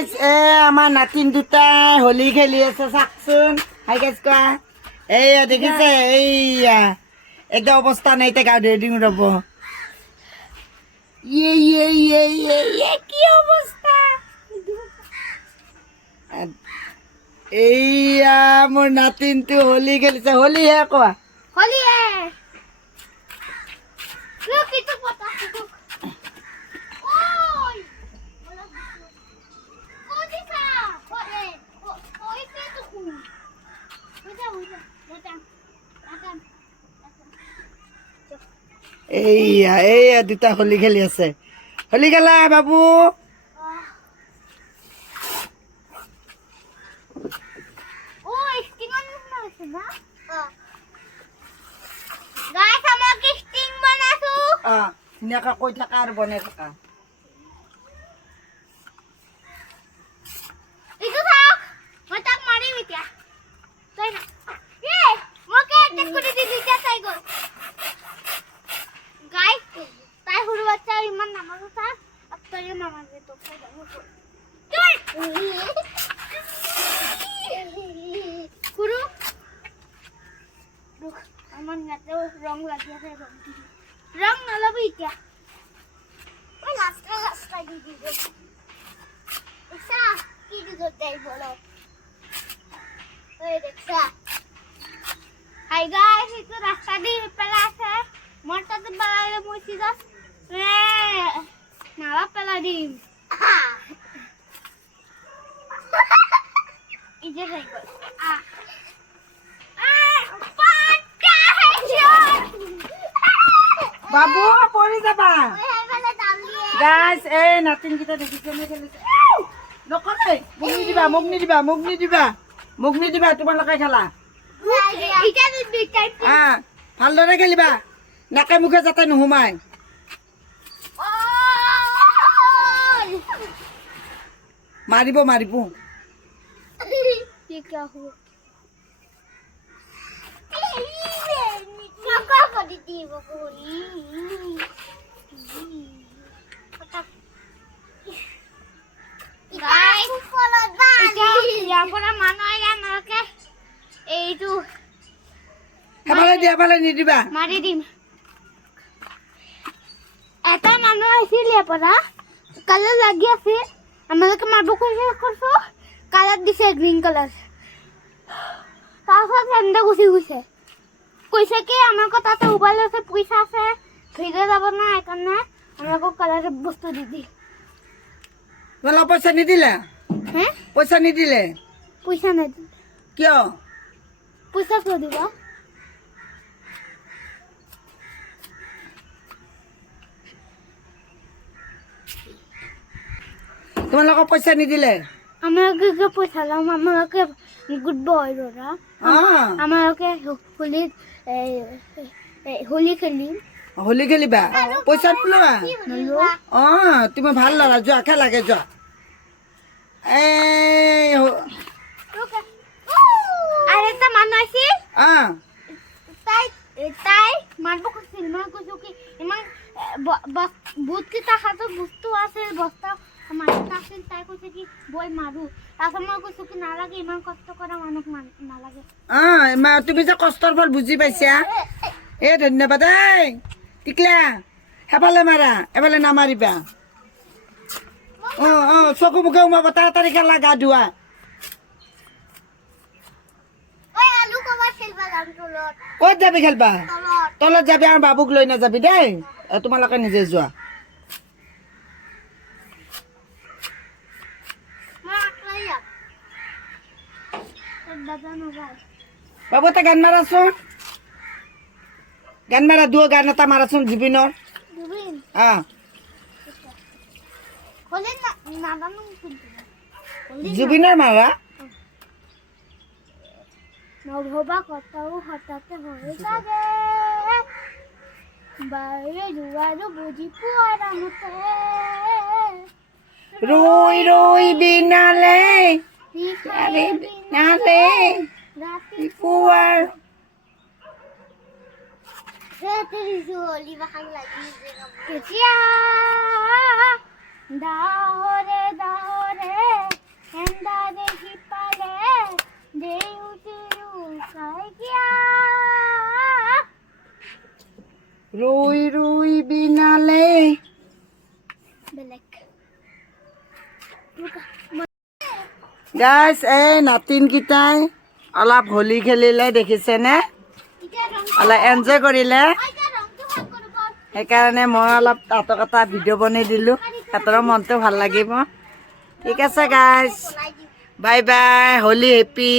guys আমাৰ নাতিন দুটাই হোলি খেলি আছে চাকচোন হাই গাইস কোৱা এইয়া দেখিছে এইয়া একদম অৱস্থা নাই তে গা ধুই দিওঁ ৰ'ব কি অৱস্থা এইয়া মোৰ নাতিনটো হোলি খেলিছে হোলি হে কোৱা होली है लोग कितना पता है ओए कोई सा ओए ओए से तो बेटा এইয়া এইয়া দুটা হোলি খেলি আছে হোলি খেলা বাবু ओ स्टिंग ना गाइस हम लोग स्टिंग बनासु ধুনীয়াকৈ কৈ থাকা আৰু বনাই থাকা इधर थाक मैं तक मारी बिटिया सही ना ये मोके अटैक कर दी दिखा साइको गाइस ताई हुरु बच्चा इमान नमक था अब तो ये नमक दे तो चल हुरु रुक अमन गाते रंग लगिया है रंग न लबी क्या मैं लास्ट दी दी ऐसा की दी करते बोलो ओए देखा हाय गाइस itu रास्ता di pela se मोटा तो बड़ा मुझे दस नाला पला दी इधर है বাবু পৰি যাবা গাইস এই নাতিন কিটা দেখিছে নে খেলিছে নকৰে মোক নিদিবা তোমালোকে খেলা ভালদৰে খেলিবা নাকে মুখে যাতে নুহুমাই মাৰিব ये क्या हुआ এফালে নিদিবা মাৰি দিম এটা মানুহ আহিছিল ইয়াৰ পৰা কালাৰ লাগি আছিল আমালোকে মাৰিব কৰিছো কালাৰ দিছে গ্ৰীণ কালাৰ তাৰপিছত এনে গুচি গৈছে কৈছে কি আমাক তাতে মোবাইল আছে পইচা আছে ভিডিঅ' যাব না সেইকাৰণে আমাক কালাৰ বস্তু দি দি তোমালোক পইচা নিদিলে হে পইচা নিদিলে পইচা নিদি কিয় পইচা কিয় দিবা তোমালোকক পইচা নিদিলে আমাকে পইচা লাম আমাকে গুড বয় ধৰা আমাকে হোলি খেলিম হোলি খেলিবা পইচা নোলোৱা তুমি ভাল ল'ৰা যোৱা খেলাগে যোৱা আৰু এটা মানুহ আছিল তাই মাৰিব কৈছিল মই কৈছো কি ইমান বহুত কেইটা হাতত বস্তু আছে বস্তা মানুহ নাছিল তাই কৈছে কি বই মাৰো তাৰপিছত মই কৈছো কি নালাগে ইমান কষ্ট কৰা মানুহ নালাগে তুমি যে কষ্টৰ ফল বুজি পাইছা ধন্যবাদ টিকলা এফালে মাৰা এফালে নামাৰিবা চকু মুখে সোমাব তাড়াতাড়ি খেলা গা ধোৱা ক'ত যাবি খেলবা তলত যাবি আৰু বাবুক লৈ নাযাবি দেই তোমালোকে নিজে যোৱা বাবু এটা গান মাৰাচোন দুৱ গান এটা মাৰাচোন জুবিনৰ জুবিনৰ মাৰা নভবা কথাও হঠাতে হৈ যাগে বাৰে দুৱাৰো বুজি পোৱা ৰামতে ৰৈ বিনালে পুৱাৰ কেতিয়া দাহৰে ৰুই ৰুই বিনালে বেলেগ গাইছ এই নাতিনকেইটাই অলপ হোলী খেলিলে দেখিছেনে এতিয়া ৰং অলপ এনজয় কৰিলে এতিয়া ৰংটো ভাল কৰিব সেইকাৰণে মই অলপ তাহাঁতক এটা ভিডিঅ' বনাই দিলোঁ সিহঁতৰ মনটো ভাল লাগিব ঠিক আছে গাইছ ওলাই দিওঁ বাই বাই হোলী হেপী